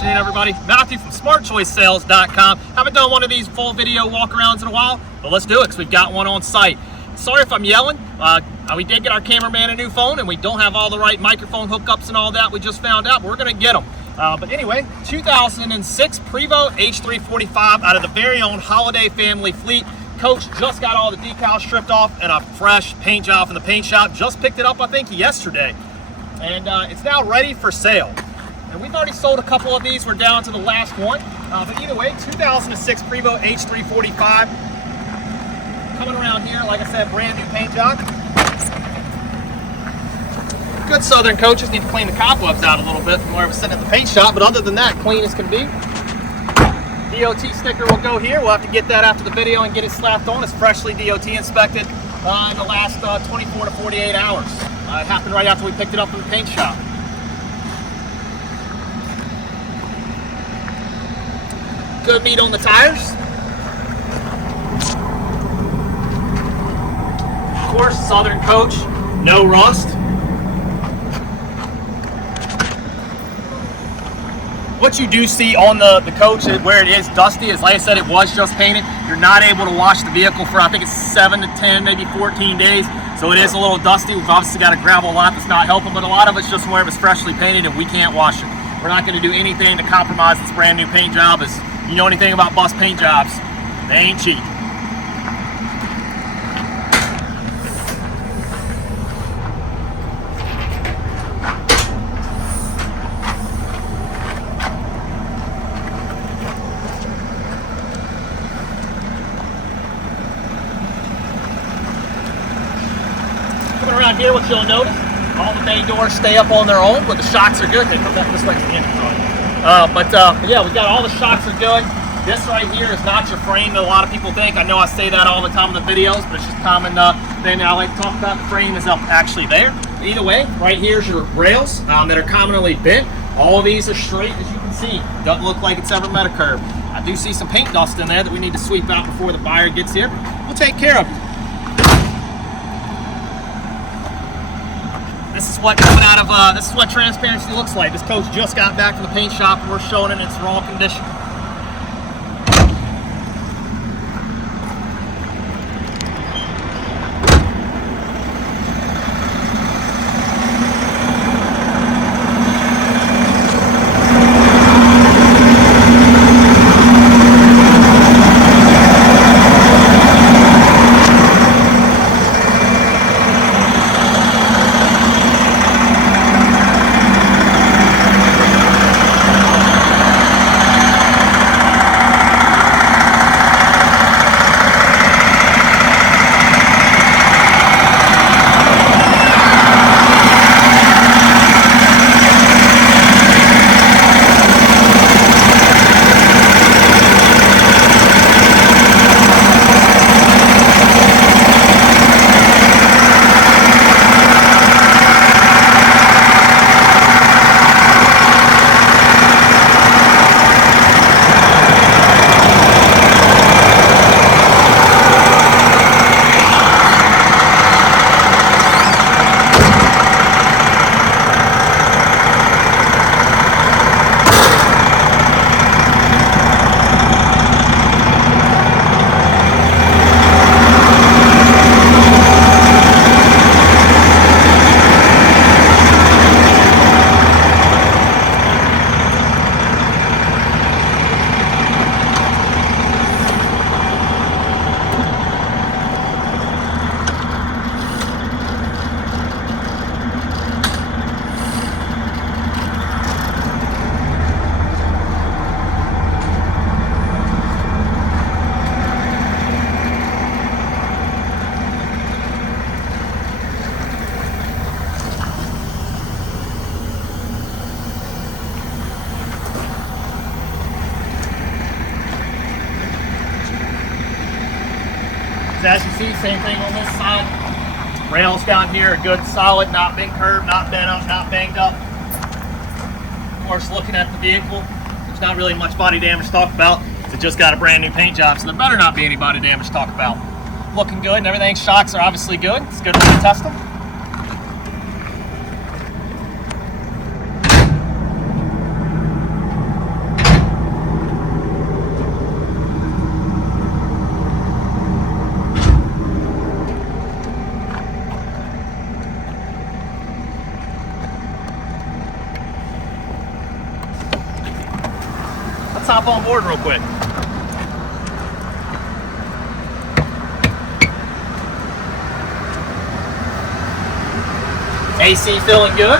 afternoon, everybody. Matthew from SmartChoiceSales.com. Haven't done one of these full video walkarounds in a while, but let's do it because we've got one on site. Sorry if I'm yelling. We did get our cameraman a new phone, and we don't have all the right microphone hookups and all that. We just found out. We're going to get them. But anyway, 2006 Prevost H3-45 out of the very own Holiday family fleet. Coach just got all the decals stripped off and a fresh paint job from the paint shop. Just picked it up, I think, yesterday. And it's now ready for sale. And we've already sold a couple of these. We're down to the last one. But either way, 2006 Prevost H3-45. Coming around here, like I said, brand new paint job. Good Southern coaches need to clean the cobwebs out a little bit from where it was sitting at the paint shop. But other than that, clean as can be. DOT sticker will go here. We'll have to get that after the video and get it slapped on. It's freshly DOT inspected in the last 24 to 48 hours. It happened right after we picked it up from the paint shop. Good meat on the tires. Of course, Southern coach, no rust. What you do see on the coach where it is dusty is, like I said, it was just painted. You're not able to wash the vehicle for, I think it's 7 to 10, maybe 14 days. So it is a little dusty. We've obviously got a gravel lot that's not helping, but a lot of it's just where it was freshly painted and we can't wash it. We're not going to do anything to compromise this brand new paint job. As you know anything about bus paint jobs, they ain't cheap. Around here, what you'll notice, all the bay doors stay up on their own, but the shocks are good. They come back this way to the engine front. But yeah, we got all the shocks are good. This right here is not your frame that a lot of people think. I know I say that all the time in the videos, but it's just common thing that I like to talk about. The frame is up actually there. Either way, right here's your rails that are commonly bent. All of these are straight, as you can see. Doesn't look like it's ever met a curb. I do see some paint dust in there that we need to sweep out before the buyer gets here. We'll take care of it. This is what coming out of this is what transparency looks like. This coach just got back from the paint shop and we're showing it in its raw condition. As you see, same thing on this side. Rails down here are good, solid, not been curved, not bent up, not banged up. Of course, looking at the vehicle, there's not really much body damage to talk about. It just got a brand new paint job, so there better not be any body damage to talk about. Looking good and everything. Shocks are obviously good. It's good when we test them. hop on board real quick. AC feeling good.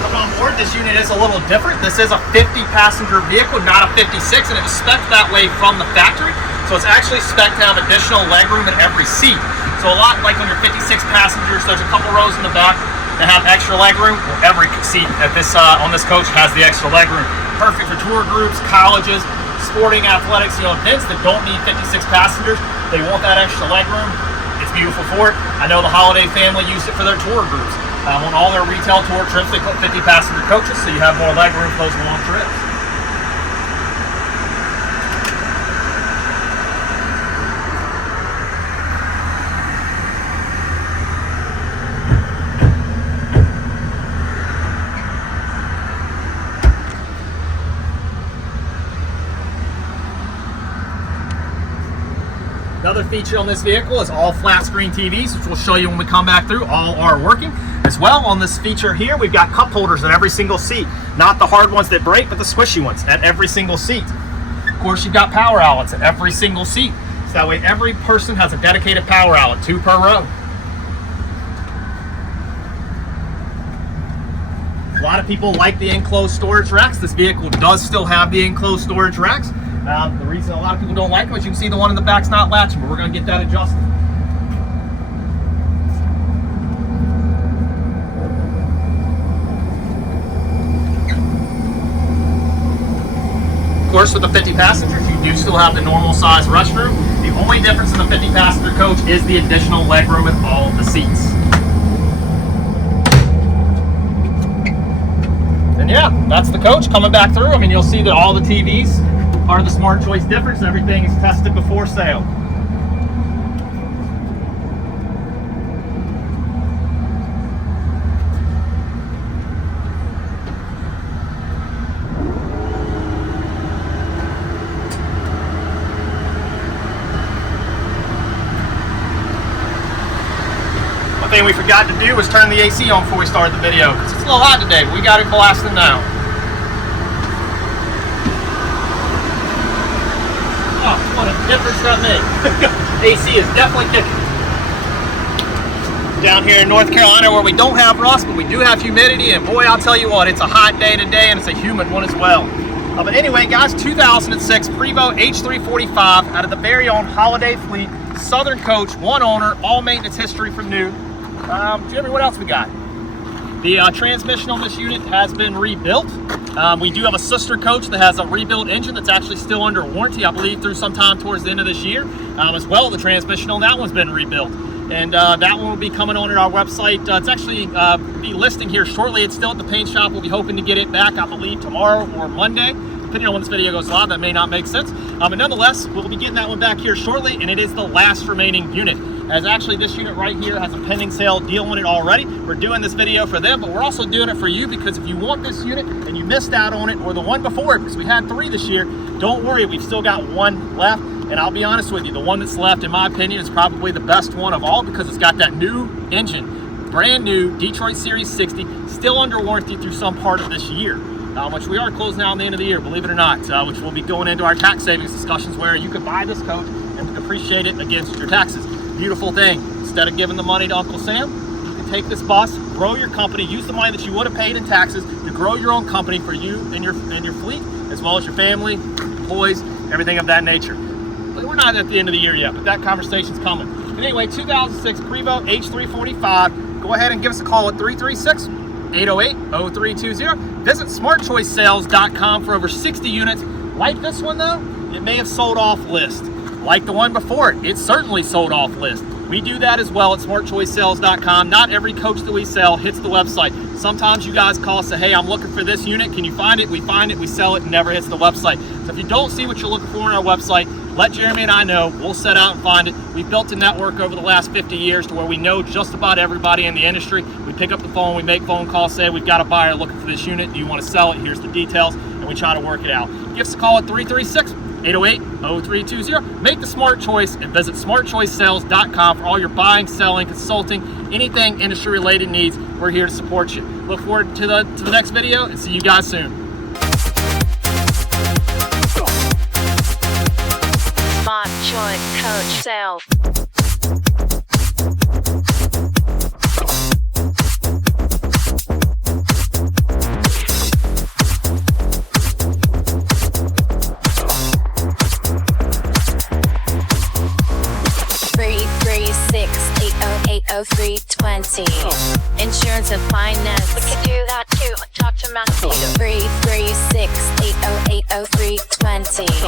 Coming on board, this unit is a little different. This is a 50-passenger vehicle, not a 56, and it was spec'd that way from the factory. So it's actually spec'd to have additional legroom in every seat. So a lot like on your 56 passengers, there's a couple rows in the back that have extra legroom. Well, every seat at this on this coach has the extra legroom. Perfect for tour groups, colleges, sporting, athletics, events that don't need 56 passengers. They want that extra legroom. It's beautiful for it. I know the Holiday family used it for their tour groups. On all their retail tour trips, they put 50-passenger coaches, so you have more legroom for those long trips. Another feature on this vehicle is all flat screen TVs, which we'll show you when we come back through. All are working. As well, on this feature here, we've got cup holders at every single seat. Not the hard ones that break, but the squishy ones at every single seat. Of course, you've got power outlets at every single seat. So that way every person has a dedicated power outlet, 2 per row. A lot of people like the enclosed storage racks. This vehicle does still have the enclosed storage racks. The reason a lot of people don't like them is you can see the one in the back's not latching, but we're going to get that adjusted. Of course, with the 50 passengers, you do still have the normal size restroom. The only difference in the 50 passenger coach is the additional legroom with all of the seats. And yeah, that's the coach coming back through. I mean, you'll see that all the TVs are the Smart Choice difference. Everything is tested before sale. One thing we forgot to do was turn the AC on before we started the video, because it's a little hot today, but we got it blasting now. What a difference that made. AC is definitely kicking. Down here in North Carolina where we don't have rust, but we do have humidity, and boy, I'll tell you what, it's a hot day today and it's a humid one as well. But anyway, guys, 2006 Prevost H3-45 out of the very own Holiday fleet, Southern coach, 1 owner, all maintenance history from new. Jimmy, what else we got? The transmission on this unit has been rebuilt. We do have a sister coach that has a rebuilt engine that's actually still under warranty, I believe, through sometime towards the end of this year. As well, the transmission on that one's been rebuilt. And that one will be coming on at our website. It's actually be listing here shortly. It's still at the paint shop. We'll be hoping to get it back, I believe, tomorrow or Monday. Depending on when this video goes live, that may not make sense. But nonetheless, we'll be getting that one back here shortly, and it is the last remaining unit. As actually this unit right here has a pending sale deal on it already. We're doing this video for them, but we're also doing it for you, because if you want this unit and you missed out on it, or the one before it, because we had 3 this year, don't worry, we've still got 1 left. And I'll be honest with you, the one that's left, in my opinion, is probably the best one of all, because it's got that new engine, brand new Detroit Series 60, still under warranty through some part of this year. Which we are closing out at the end of the year, believe it or not, which we'll be going into our tax savings discussions, where you could buy this coach and depreciate it against your taxes. Beautiful thing. Instead of giving the money to Uncle Sam, you can take this bus, grow your company, use the money that you would have paid in taxes to grow your own company for you and your fleet, as well as your family, employees, everything of that nature. But we're not at the end of the year yet, but that conversation's coming. But anyway, 2006 Prevost H3-45. Go ahead and give us a call at 336-808-0320. Visit smartchoicesales.com for over 60 units. Like this one though, it may have sold off list. Like the one before it, it's certainly sold off list. We do that as well at smartchoicesales.com. Not every coach that we sell hits the website. Sometimes you guys call and say, hey, I'm looking for this unit. Can you find it? We find it, we sell it, and never hits the website. So if you don't see what you're looking for on our website, let Jeremy and I know. We'll set out and find it. We've built a network over the last 50 years to where we know just about everybody in the industry. We pick up the phone, we make phone calls, say we've got a buyer looking for this unit. Do you want to sell it? Here's the details, and we try to work it out. Give us a call at 336 808-0320. Make the smart choice and visit smartchoicesales.com for all your buying, selling, consulting, anything industry related needs. We're here to support you. Look forward to the next video and see you guys soon. Smart Choice Coach Sales. 336-808-0320. Insurance and finance. We can do that too. Talk to Matthew. 336-808-0320.